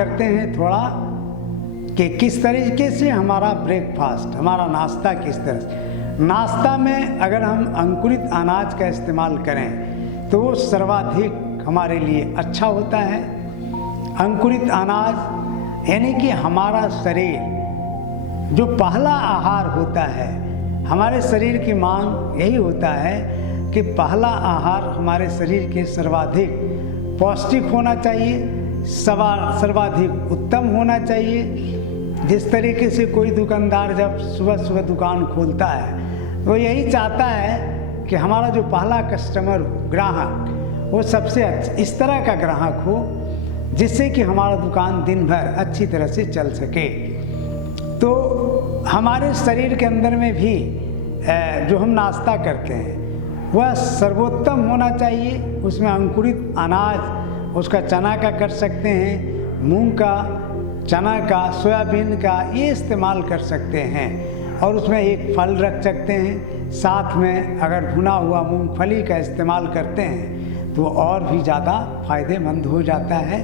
करते हैं थोड़ा कि किस तरीके से हमारा ब्रेकफास्ट, हमारा नाश्ता किस तरह से। नाश्ता में अगर हम अंकुरित अनाज का इस्तेमाल करें तो वो सर्वाधिक हमारे लिए अच्छा होता है। अंकुरित अनाज यानी कि हमारा शरीर जो पहला आहार होता है, हमारे शरीर की मांग यही होता है कि पहला आहार हमारे शरीर के सर्वाधिक पौष्टिक होना चाहिए, सर्वाधिक उत्तम होना चाहिए। जिस तरीके से कोई दुकानदार जब सुबह सुबह दुकान खोलता है वो यही चाहता है कि हमारा जो पहला कस्टमर हो, ग्राहक, वो सबसे अच्छा इस तरह का ग्राहक हो जिससे कि हमारा दुकान दिन भर अच्छी तरह से चल सके। तो हमारे शरीर के अंदर में भी जो हम नाश्ता करते हैं वह सर्वोत्तम होना चाहिए। उसमें अंकुरित अनाज, उसका चना का कर सकते हैं, मूंग का, चना का, सोयाबीन का, ये इस्तेमाल कर सकते हैं। और उसमें एक फल रख सकते हैं, साथ में अगर भुना हुआ मूंगफली का इस्तेमाल करते हैं तो और भी ज़्यादा फ़ायदेमंद हो जाता है।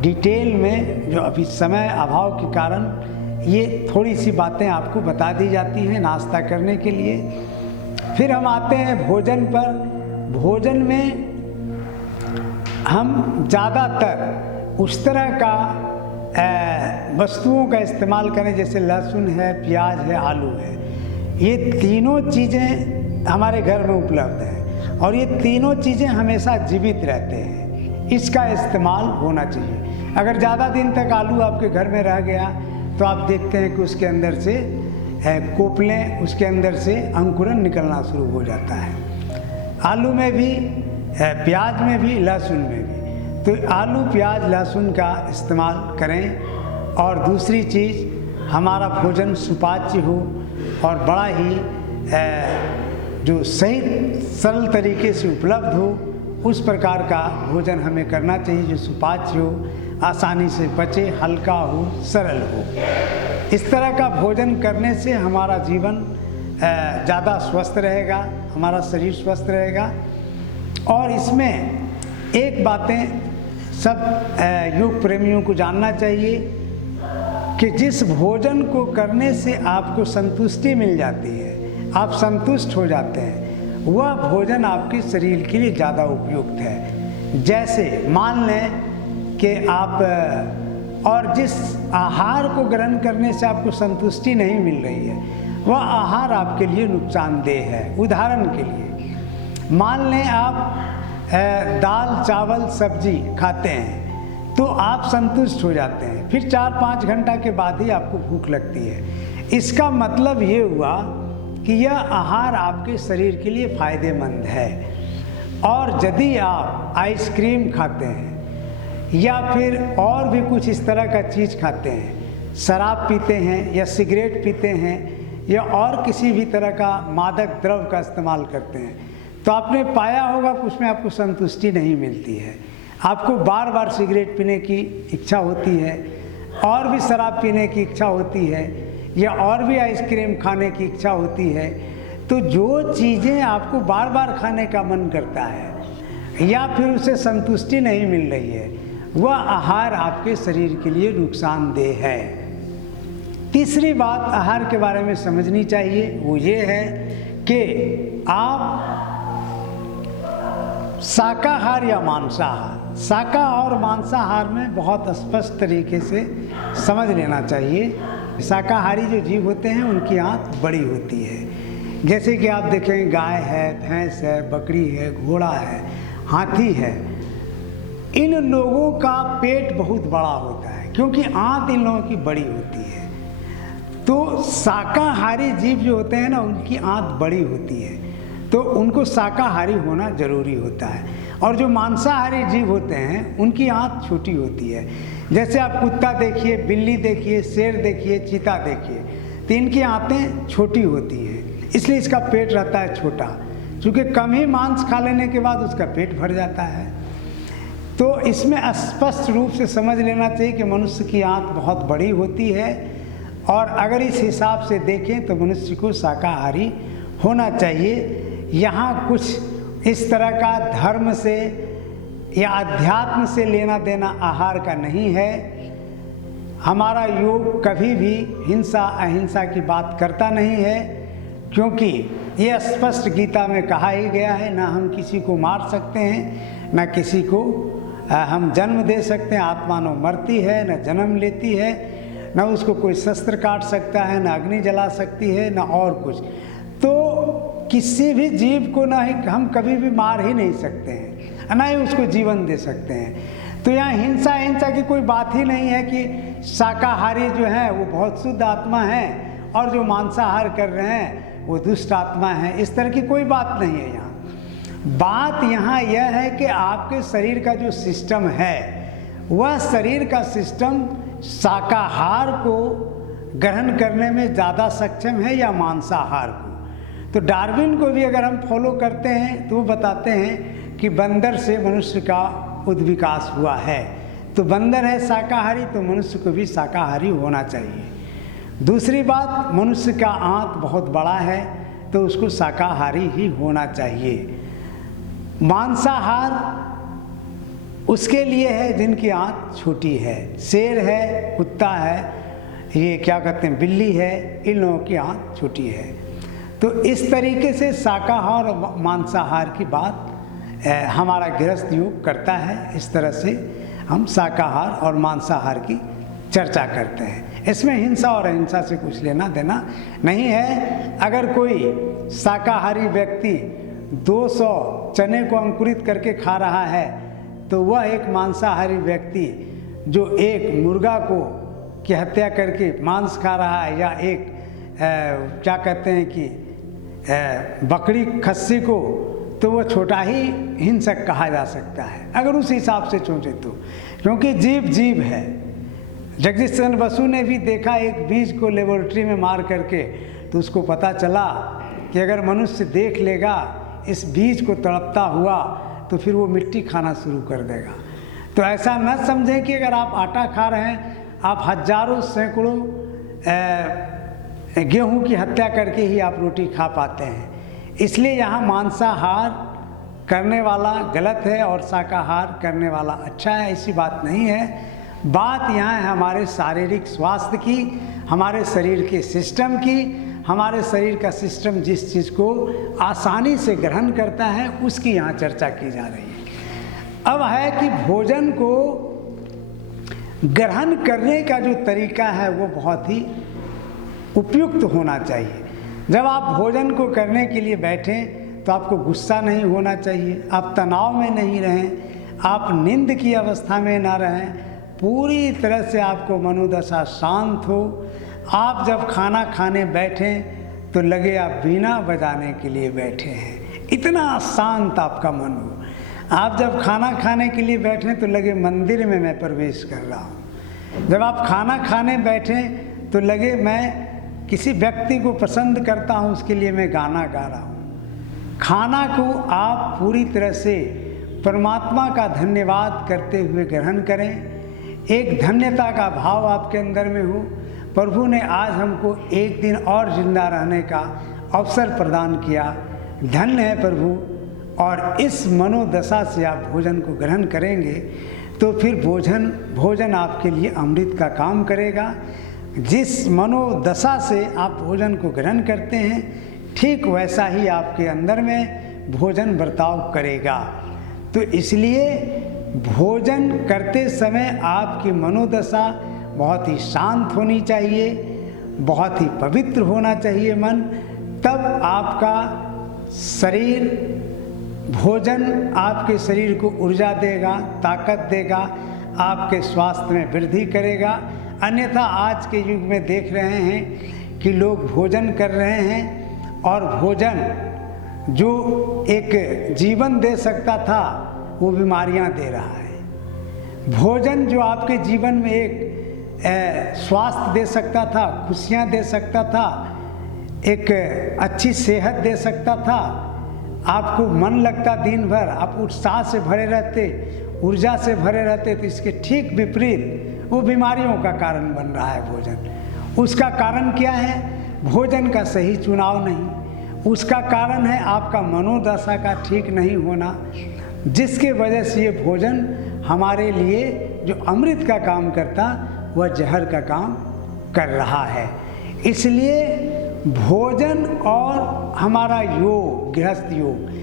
डिटेल में जो अभी समय अभाव के कारण ये थोड़ी सी बातें आपको बता दी जाती हैं नाश्ता करने के लिए। फिर हम आते हैं भोजन पर। भोजन में हम ज़्यादातर उस तरह का वस्तुओं का इस्तेमाल करें जैसे लहसुन है, प्याज है, आलू है। ये तीनों चीज़ें हमारे घर में उपलब्ध हैं और ये तीनों चीज़ें हमेशा जीवित रहते हैं, इसका इस्तेमाल होना चाहिए। अगर ज़्यादा दिन तक आलू आपके घर में रह गया तो आप देखते हैं कि उसके अंदर से कोपलें, उसके अंदर से अंकुरन निकलना शुरू हो जाता है। आलू में भी, प्याज में भी, लहसुन में भी। तो आलू, प्याज, लहसुन का इस्तेमाल करें। और दूसरी चीज़, हमारा भोजन सुपाच्य हो और बड़ा ही जो सही सरल तरीके से उपलब्ध हो, उस प्रकार का भोजन हमें करना चाहिए जो सुपाच्य हो, आसानी से पचे, हल्का हो, सरल हो। इस तरह का भोजन करने से हमारा जीवन ज़्यादा स्वस्थ रहेगा, हमारा शरीर स्वस्थ रहेगा। और इसमें एक बातें सब योग प्रेमियों को जानना चाहिए कि जिस भोजन को करने से आपको संतुष्टि मिल जाती है, आप संतुष्ट हो जाते हैं, वह भोजन आपके शरीर के लिए ज़्यादा उपयुक्त है। जैसे मान लें कि आप और जिस आहार को ग्रहण करने से आपको संतुष्टि नहीं मिल रही है वह आहार आपके लिए नुकसानदेह है। उदाहरण के लिए मान लें आप दाल, चावल, सब्जी खाते हैं तो आप संतुष्ट हो जाते हैं, फिर 4-5 घंटा के बाद ही आपको भूख लगती है। इसका मतलब ये हुआ कि यह आहार आपके शरीर के लिए फ़ायदेमंद है। और यदि आप आइसक्रीम खाते हैं या फिर और भी कुछ इस तरह का चीज़ खाते हैं, शराब पीते हैं या सिगरेट पीते हैं या और किसी भी तरह का मादक द्रव्य का इस्तेमाल करते हैं, तो आपने पाया होगा कि उसमें आपको संतुष्टि नहीं मिलती है। आपको बार बार सिगरेट पीने की इच्छा होती है, और भी शराब पीने की इच्छा होती है, या और भी आइसक्रीम खाने की इच्छा होती है। तो जो चीज़ें आपको बार बार खाने का मन करता है या फिर उसे संतुष्टि नहीं मिल रही है, वह आहार आपके शरीर के लिए नुकसानदेह है। तीसरी बात आहार के बारे में समझनी चाहिए, वो ये है कि आप शाकाहार या मांसाहार, शाकाहार और मांसाहार में बहुत स्पष्ट तरीके से समझ लेना चाहिए। शाकाहारी जो जीव होते हैं उनकी आंत बड़ी होती है। जैसे कि आप देखें, गाय है, भैंस है, बकरी है, घोड़ा है, हाथी है, इन लोगों का पेट बहुत बड़ा होता है क्योंकि आंत इन लोगों की बड़ी होती है। तो शाकाहारी जीव जो होते हैं ना, उनकी आंत बड़ी होती है, तो उनको शाकाहारी होना जरूरी होता है। और जो मांसाहारी जीव होते हैं उनकी आंत छोटी होती है। जैसे आप कुत्ता देखिए, बिल्ली देखिए, शेर देखिए, चीता देखिए, तो इनकी आंतें छोटी होती हैं, इसलिए इसका पेट रहता है छोटा। क्योंकि कम ही मांस खा लेने के बाद उसका पेट भर जाता है। तो इसमें स्पष्ट रूप से समझ लेना चाहिए कि मनुष्य की आंत बहुत बड़ी होती है, और अगर इस हिसाब से देखें तो मनुष्य को शाकाहारी होना चाहिए। यहाँ कुछ इस तरह का धर्म से या अध्यात्म से लेना देना आहार का नहीं है। हमारा योग कभी भी हिंसा अहिंसा की बात करता नहीं है, क्योंकि ये स्पष्ट गीता में कहा ही गया है, ना हम किसी को मार सकते हैं, ना किसी को हम जन्म दे सकते हैं। आत्मा न मरती है, न जन्म लेती है, न उसको कोई शस्त्र काट सकता है, न अग्नि जला सकती है, न और कुछ। तो किसी भी जीव को ना ही हम कभी भी मार ही नहीं सकते हैं, ना ही उसको जीवन दे सकते हैं। तो यहाँ हिंसा हिंसा की कोई बात ही नहीं है कि शाकाहारी जो है वो बहुत शुद्ध आत्मा है और जो मांसाहार कर रहे हैं वो दुष्ट आत्मा है, इस तरह की कोई बात नहीं है। यहाँ बात यहाँ यह है कि आपके शरीर का जो सिस्टम है वह शरीर का सिस्टम शाकाहार को ग्रहण करने में ज़्यादा सक्षम है या मांसाहार को। तो डार्विन को भी अगर हम फॉलो करते हैं तो वो बताते हैं कि बंदर से मनुष्य का उद्विकास हुआ है, तो बंदर है शाकाहारी तो मनुष्य को भी शाकाहारी होना चाहिए। दूसरी बात, मनुष्य का आंत बहुत बड़ा है तो उसको शाकाहारी ही होना चाहिए। मांसाहार उसके लिए है जिनकी आंत छोटी है, शेर है, कुत्ता है, ये क्या कहते हैं बिल्ली है, इन लोगों की आंत छोटी है। तो इस तरीके से शाकाहार और मांसाहार की बात हमारा गृहस्थ योग करता है। इस तरह से हम शाकाहार और मांसाहार की चर्चा करते हैं। इसमें हिंसा और अहिंसा से कुछ लेना देना नहीं है। अगर कोई शाकाहारी व्यक्ति 200 चने को अंकुरित करके खा रहा है तो वह एक मांसाहारी व्यक्ति जो एक मुर्गा को की हत्या करके मांस खा रहा है, या एक क्या कहते हैं कि बकरी खस्सी को, तो वो छोटा ही हिंसक कहा जा सकता है अगर उस हिसाब से सोचे तो, क्योंकि जीव जीव है। जगदीश चंद्र बसु ने भी देखा एक बीज को लेबोरेटरी में मार करके, तो उसको पता चला कि अगर मनुष्य देख लेगा इस बीज को तड़पता हुआ तो फिर वो मिट्टी खाना शुरू कर देगा। तो ऐसा न समझें कि अगर आप आटा खा रहे हैं, आप हजारों सैकड़ों गेहूं की हत्या करके ही आप रोटी खा पाते हैं। इसलिए यहाँ मांसाहार करने वाला गलत है और शाकाहार करने वाला अच्छा है, ऐसी बात नहीं है। बात यहाँ है हमारे शारीरिक स्वास्थ्य की, हमारे शरीर के सिस्टम की। हमारे शरीर का सिस्टम जिस चीज़ को आसानी से ग्रहण करता है उसकी यहाँ चर्चा की जा रही है। अब है कि भोजन को ग्रहण करने का जो तरीका है वो बहुत ही उपयुक्त होना चाहिए। जब आप भोजन को करने के लिए बैठें तो आपको गुस्सा नहीं होना चाहिए, आप तनाव में नहीं रहें, आप नींद की अवस्था में ना रहें, पूरी तरह से आपको मनोदशा शांत हो। आप जब खाना खाने बैठें तो लगे आप वीणा बजाने के लिए बैठे हैं, इतना शांत आपका मन हो। आप जब खाना खाने के लिए बैठें तो लगे मंदिर में मैं प्रवेश कर रहा हूँ। जब आप खाना खाने बैठें तो लगे मैं किसी व्यक्ति को पसंद करता हूँ, उसके लिए मैं गाना गा रहा हूँ। खाना को आप पूरी तरह से परमात्मा का धन्यवाद करते हुए ग्रहण करें। एक धन्यता का भाव आपके अंदर में हो, प्रभु ने आज हमको एक दिन और जिंदा रहने का अवसर प्रदान किया, धन्य है प्रभु। और इस मनोदशा से आप भोजन को ग्रहण करेंगे तो फिर भोजन आपके लिए अमृत का काम करेगा। जिस मनोदशा से आप भोजन को ग्रहण करते हैं ठीक वैसा ही आपके अंदर में भोजन बर्ताव करेगा। तो इसलिए भोजन करते समय आपकी मनोदशा बहुत ही शांत होनी चाहिए, बहुत ही पवित्र होना चाहिए मन, तब आपका शरीर, भोजन आपके शरीर को ऊर्जा देगा, ताकत देगा, आपके स्वास्थ्य में वृद्धि करेगा। अन्यथा आज के युग में देख रहे हैं कि लोग भोजन कर रहे हैं और भोजन जो एक जीवन दे सकता था वो बीमारियां दे रहा है। भोजन जो आपके जीवन में एक स्वास्थ्य दे सकता था, खुशियां दे सकता था, एक अच्छी सेहत दे सकता था, आपको मन लगता दिन भर, आप उत्साह से भरे रहते, ऊर्जा से भरे रहते, तो इसके ठीक विपरीत वो बीमारियों का कारण बन रहा है भोजन। उसका कारण क्या है? भोजन का सही चुनाव नहीं। उसका कारण है आपका मनोदशा का ठीक नहीं होना, जिसके वजह से ये भोजन हमारे लिए जो अमृत का काम करता वह जहर का काम कर रहा है। इसलिए भोजन और हमारा योग, गृहस्थ योग,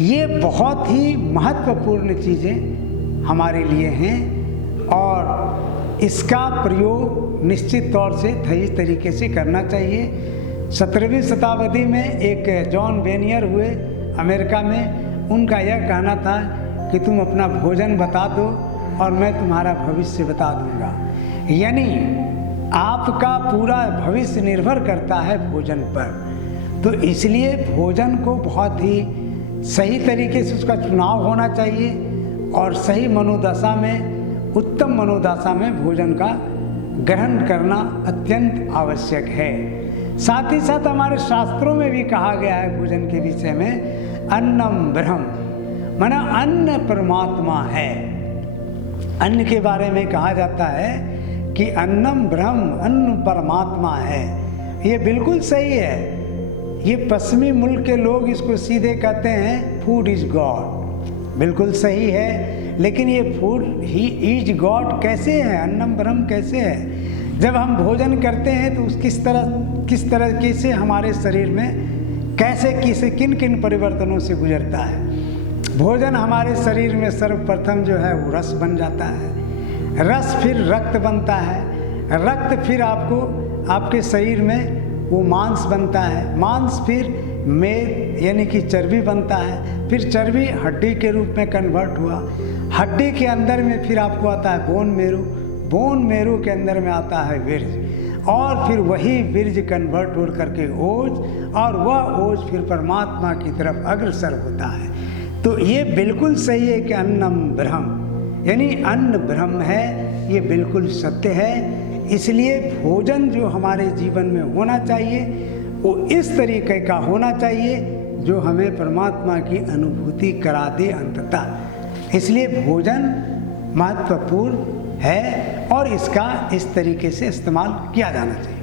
ये बहुत ही महत्वपूर्ण चीज़ें हमारे लिए हैं और इसका प्रयोग निश्चित तौर से सही तरीके से करना चाहिए। 17वीं शताब्दी में एक जॉन बेनियर हुए अमेरिका में, उनका यह कहना था कि तुम अपना भोजन बता दो और मैं तुम्हारा भविष्य बता दूंगा। यानी आपका पूरा भविष्य निर्भर करता है भोजन पर। तो इसलिए भोजन को बहुत ही सही तरीके से उसका चुनाव होना चाहिए और सही मनोदशा में, उत्तम मनोदशा में भोजन का ग्रहण करना अत्यंत आवश्यक है। साथ ही साथ हमारे शास्त्रों में भी कहा गया है भोजन के विषय में, अन्नम ब्रह्म, माना अन्न परमात्मा है। अन्न के बारे में कहा जाता है कि अन्नम ब्रह्म, अन्न परमात्मा है। ये बिल्कुल सही है। ये पश्चिमी मुल्क के लोग इसको सीधे कहते हैं फूड इज गॉड, बिल्कुल सही है। लेकिन ये फूड ही इज गॉड कैसे है, अन्नम ब्रह्म कैसे है? जब हम भोजन करते हैं तो किस तरीके से हमारे शरीर में कैसे किन किन परिवर्तनों से गुजरता है। भोजन हमारे शरीर में सर्वप्रथम जो है वो रस बन जाता है, रस फिर रक्त बनता है, रक्त फिर आपके शरीर में वो मांस बनता है, मांस फिर मेद यानी कि चर्बी बनता है, फिर चर्बी हड्डी के रूप में कन्वर्ट हुआ, हड्डी के अंदर में फिर आपको आता है बोन मैरो, बोन मैरो के अंदर में आता है वीर्य, और फिर वही वीर्य कन्वर्ट हो करके ओज, और वह ओज फिर परमात्मा की तरफ अग्रसर होता है। तो ये बिल्कुल सही है कि अन्नम ब्रह्म, यानी अन्न ब्रह्म है, ये बिल्कुल सत्य है। इसलिए भोजन जो हमारे जीवन में होना चाहिए वो इस तरीके का होना चाहिए जो हमें परमात्मा की अनुभूति करा दे अंततः। इसलिए भोजन महत्वपूर्ण है और इसका इस तरीके से इस्तेमाल किया जाना चाहिए।